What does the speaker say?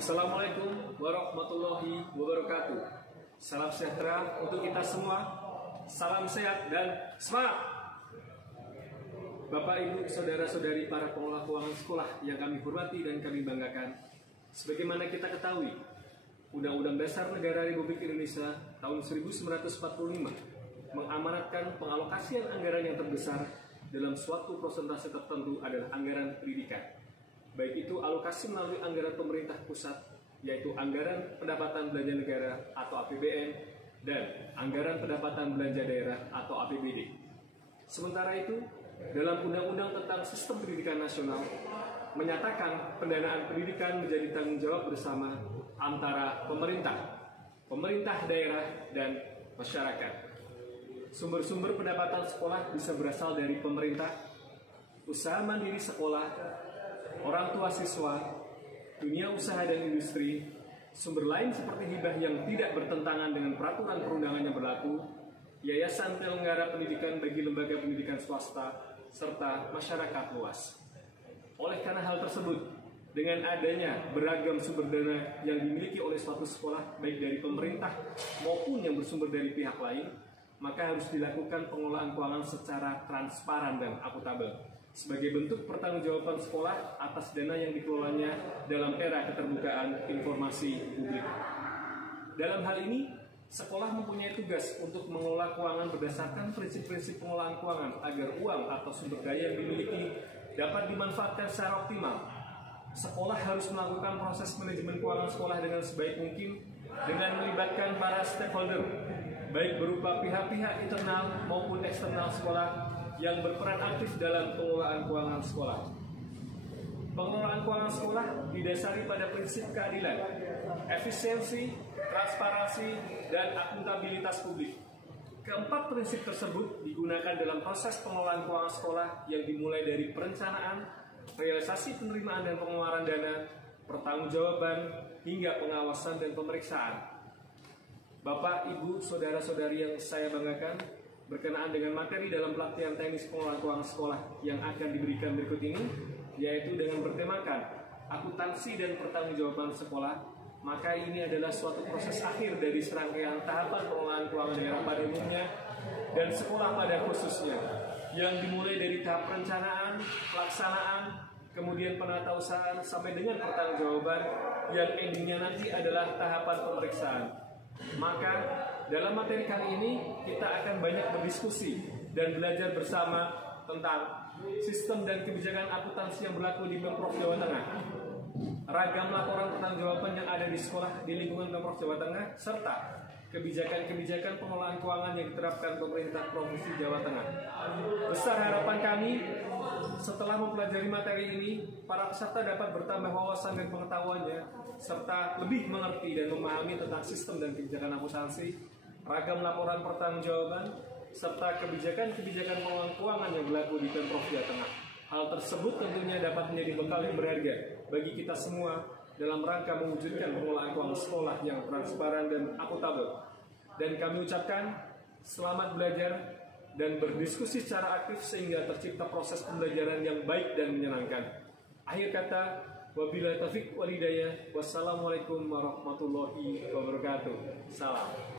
Assalamualaikum warahmatullahi wabarakatuh. Salam sejahtera untuk kita semua. Salam sehat dan semangat. Bapak, Ibu, saudara-saudari para pengelola keuangan sekolah yang kami hormati dan kami banggakan. Sebagaimana kita ketahui, Undang-Undang Dasar Negara Republik Indonesia tahun 1945 mengamanatkan pengalokasian anggaran yang terbesar dalam suatu persentase tertentu adalah anggaran pendidikan. Baik itu alokasi melalui anggaran pemerintah pusat, yaitu anggaran pendapatan belanja negara atau APBN, dan anggaran pendapatan belanja daerah atau APBD. Sementara itu, dalam Undang-Undang tentang Sistem Pendidikan Nasional menyatakan pendanaan pendidikan menjadi tanggung jawab bersama antara pemerintah daerah, dan masyarakat. Sumber-sumber pendapatan sekolah bisa berasal dari pemerintah, usaha mandiri sekolah, orang tua siswa, dunia usaha dan industri, sumber lain seperti hibah yang tidak bertentangan dengan peraturan perundangan yang berlaku, yayasan penyelenggara pendidikan bagi lembaga pendidikan swasta, serta masyarakat luas. Oleh karena hal tersebut, dengan adanya beragam sumber dana yang dimiliki oleh suatu sekolah, baik dari pemerintah maupun yang bersumber dari pihak lain, maka harus dilakukan pengelolaan keuangan secara transparan dan akuntabel sebagai bentuk pertanggungjawaban sekolah atas dana yang dikelolanya dalam era keterbukaan informasi publik. Dalam hal ini, sekolah mempunyai tugas untuk mengelola keuangan berdasarkan prinsip-prinsip pengelolaan keuangan agar uang atau sumber daya yang dimiliki dapat dimanfaatkan secara optimal. Sekolah harus melakukan proses manajemen keuangan sekolah dengan sebaik mungkin dengan melibatkan para stakeholder, baik berupa pihak-pihak internal maupun eksternal sekolah yang berperan aktif dalam pengelolaan keuangan sekolah. Pengelolaan keuangan sekolah didasari pada prinsip keadilan, efisiensi, transparansi, dan akuntabilitas publik. Keempat prinsip tersebut digunakan dalam proses pengelolaan keuangan sekolah yang dimulai dari perencanaan, realisasi penerimaan dan pengeluaran dana, pertanggungjawaban, hingga pengawasan dan pemeriksaan. Bapak, Ibu, saudara-saudari yang saya banggakan, berkenaan dengan materi dalam pelatihan teknis pengelolaan keuangan sekolah yang akan diberikan berikut ini, yaitu dengan bertemakan akuntansi dan pertanggungjawaban sekolah, maka ini adalah suatu proses akhir dari serangkaian tahapan pengelolaan keuangan daerah pada umumnya dan sekolah pada khususnya, yang dimulai dari tahap perencanaan, pelaksanaan, kemudian penatausahaan sampai dengan pertanggungjawaban, yang endingnya nanti adalah tahapan pemeriksaan. Maka dalam materi kali ini kita akan banyak berdiskusi dan belajar bersama tentang sistem dan kebijakan akuntansi yang berlaku di Pemprov Jawa Tengah, ragam laporan pertanggungjawaban yang ada di sekolah di lingkungan Pemprov Jawa Tengah, serta kebijakan-kebijakan pengelolaan keuangan yang diterapkan pemerintah Provinsi Jawa Tengah. Besar harapan kami, setelah mempelajari materi ini, para peserta dapat bertambah wawasan dan pengetahuannya, serta lebih mengerti dan memahami tentang sistem dan kebijakan akuntansi, ragam laporan pertanggungjawaban, serta kebijakan-kebijakan pengelolaan keuangan yang berlaku di Pemprov Jawa Tengah. Hal tersebut tentunya dapat menjadi bekal yang berharga bagi kita semua dalam rangka mewujudkan pengelolaan keuangan sekolah yang transparan dan akuntabel. Dan kami ucapkan selamat belajar dan berdiskusi secara aktif sehingga tercipta proses pembelajaran yang baik dan menyenangkan. Akhir kata, wabillahi taufiq wal hidayah. Wassalamualaikum warahmatullahi wabarakatuh. Salam.